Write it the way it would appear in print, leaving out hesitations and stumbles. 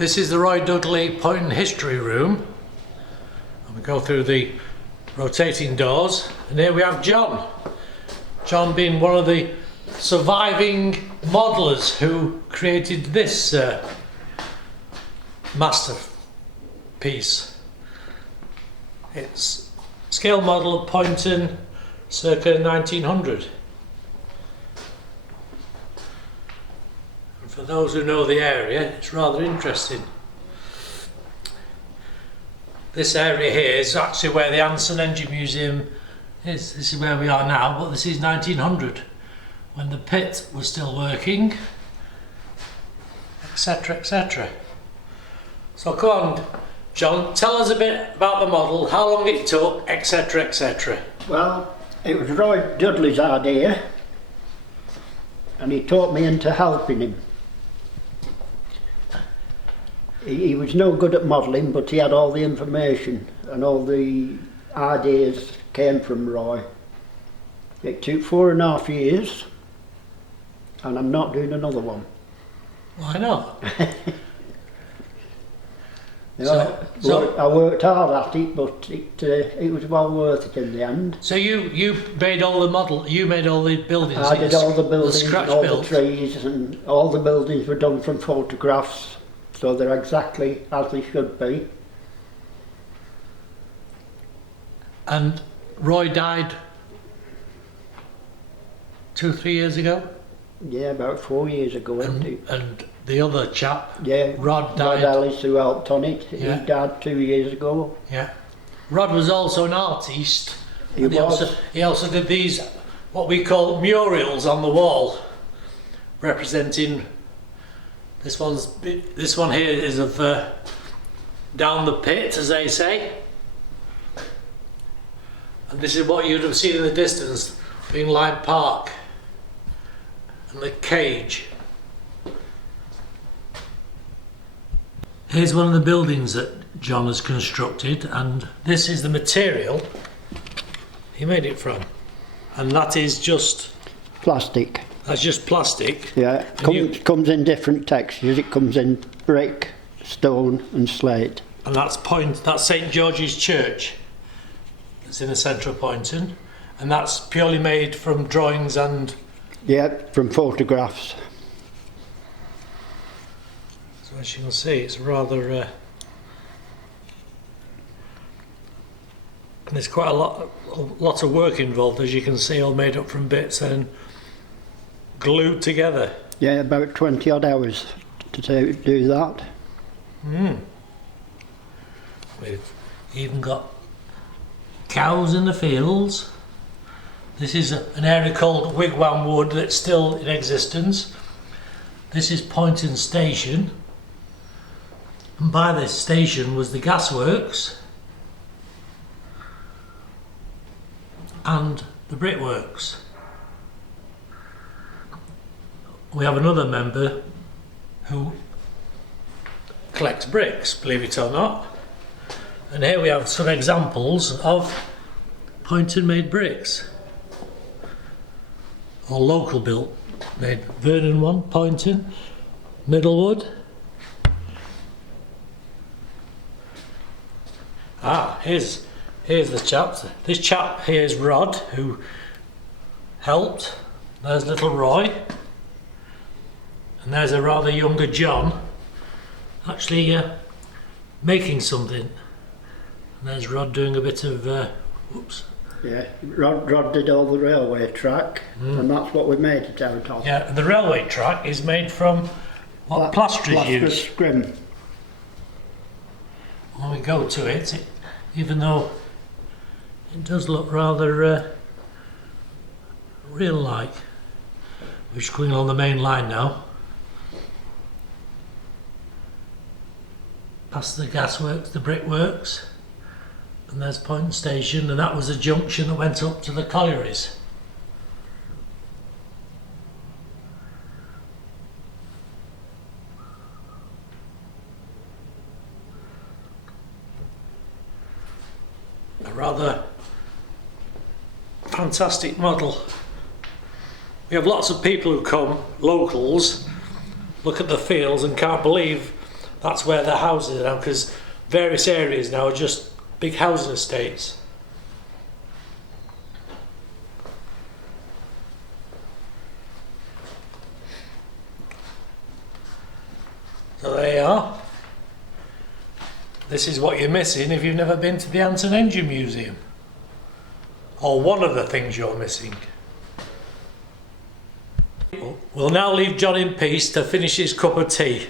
This is the Roy Duddley Poynton History Room. And we go through the rotating doors, and here we have John. John being one of the surviving modellers who created this masterpiece. It's scale model of Poynton circa 1900. And for those who know the area, it's rather interesting. This area here is actually where the Anson Engine Museum is. This is where we are now, but this is 1900, when the pit was still working, etc, etc. So come on, John, tell us a bit about the model, how long it took, etc, etc. Well, it was Roy Duddley's idea, and he taught me into helping him. He was no good at modelling, but he had all the information, and all the ideas came from Roy. It took 4.5 years, and I'm not doing another one. Why not? I worked hard at it, but it was well worth it in the end. So you made all the model, you made all the buildings? I did all the buildings, and all the trees, and all the buildings were done from photographs, so they're exactly as they should be. And Roy died 2-3 years ago? Yeah, about 4 years ago. And the other chap, yeah, Rod, died. Rod Ellis, who helped on it, Yeah. he died 2 years ago. Yeah. Rod was also an artist. He was. He also did these, what we call murals on the wall, representing, this one here is of down the pit, as they say. And this is what you'd have seen in the distance, being Lyme Park and the cage. Here's one of the buildings that John has constructed, and this is the material he made it from. And that is just Plastic. That's just plastic. Yeah, comes in different textures. It comes in brick, stone and slate. And that's St George's Church. It's in the centre of Poynton, and that's purely made from drawings and... Yeah, from photographs. So as you can see, it's rather... and there's quite a lot of work involved, as you can see, all made up from bits and glued together. Yeah, about 20 odd hours to do that. We've even got cows in the fields. This is an area called Wigwam Wood that's still in existence. This is Poynton Station, and by this station was the gasworks and the brickworks. We have another member who collects bricks, believe it or not. And here we have some examples of Poynton made bricks. Or local built, made Vernon one, Poynton, Middlewood. Here's the chap. This chap here is Rod, who helped. There's little Roy. And there's a rather younger John, actually making something. And there's Rod doing a bit of, whoops. Yeah, Rod did all the railway track, and that's what we made it out of. Yeah, the railway track is made from what plasterers use. Scrim. When we go to it, even though it does look rather real-like. We're just going on the main line now. Past the gasworks, the brickworks, and there's Poynton Station, and that was a junction that went up to the collieries. A rather fantastic model. We have lots of people who come, locals, look at the fields and can't believe That's where the houses are now, because various areas now are just big housing estates. So there you are. This is what you're missing if you've never been to the Anson Engine Museum. Or one of the things you're missing. We'll now leave John in peace to finish his cup of tea.